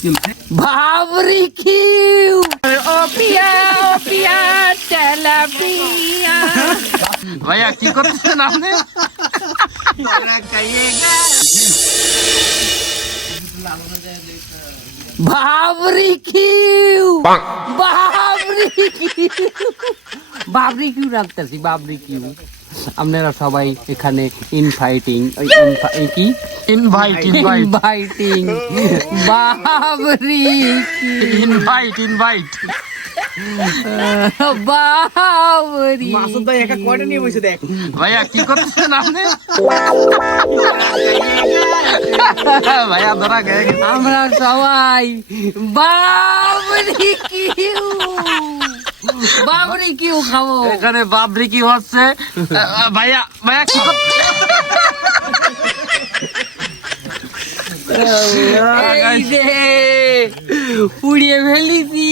ভাবরি Q ও পিয়া ও পিয়া তেলাপিয়া ভাইয়া কি করতেছেন আপনি barbecue barbecue barbecue রাখতেছি বাবরি কিউ আপনারা সবাই এখানে ইনভাইটিং কি? ইনভাইট ইনভাইট ইনভাইটিং বাবরি ইনভাইট ইনভাইট বাবরি মাসুদ ভাই একা কয়টা নিয়ে বসে দেখ? ভাইয়া কি করতেছেন আপনি? ভাইয়া ধরা গেছে। আমরা সবাই বাবরি কিউ। বাবরি কিউ খাব। এখানে বাবরি কি হচ্ছে ভাইয়া ভাইয়া কি এই ফেলিছি।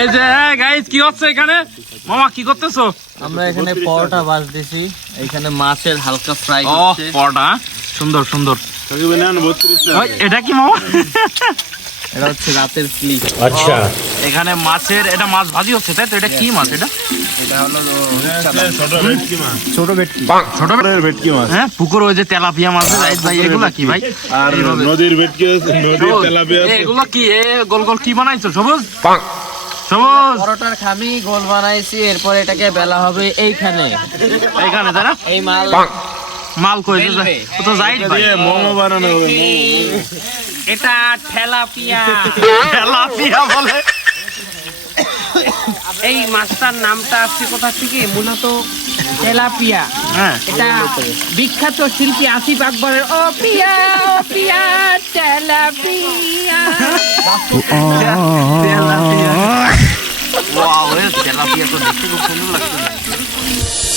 এই যে গাইস কি হচ্ছে এখানে? মামা কি করতেছো? আমরা এখানে পরোটা বাজতেছি। এখানে মাছের হালকা ফ্রাই হচ্ছে। পড়া সুন্দর সুন্দর। ওই, এটা কি মামা? এটা হচ্ছে রাতের ক্লিপ এখানে মাছের এটা মাছ ভাজি হচ্ছে তাই তো? এটা কি মাছ এটা? এটা হলো ছোট ভেটকি মাছ। হ্যাঁ পুকুর ওই যে তেলাপিয়া মাছ ভাই এগুলা কি ভাই? আর নদীর ভেটকি আছে নদীর তেলাপিয়া এ, এগুলো কি? এ গোল গোল কি বানাইছো? সবুজ? সবুজ? পরোটার খামি গোল বানাইছি এরপর এটাকে বেলা হবে এইখানে। এখানে তাই না? এই মাল মাল কই তো ও তো যাই ভাই। মোমো বানানো হবে এটা ঠেলাপিয়া। তেলাপিয়া বলে। এই মাছটার নামটা আসছে কোথা থেকে? মূলত তেলাপিয়া হ্যাঁ। এটা বিখ্যাত শিল্পী আসিফ আকবরের ও পিয়া ও পিয়া তেলাপিয়া তেলাপিয়া ওয়াও তেলাপিয়া তো দেখতে খুব সুন্দর লাগছে।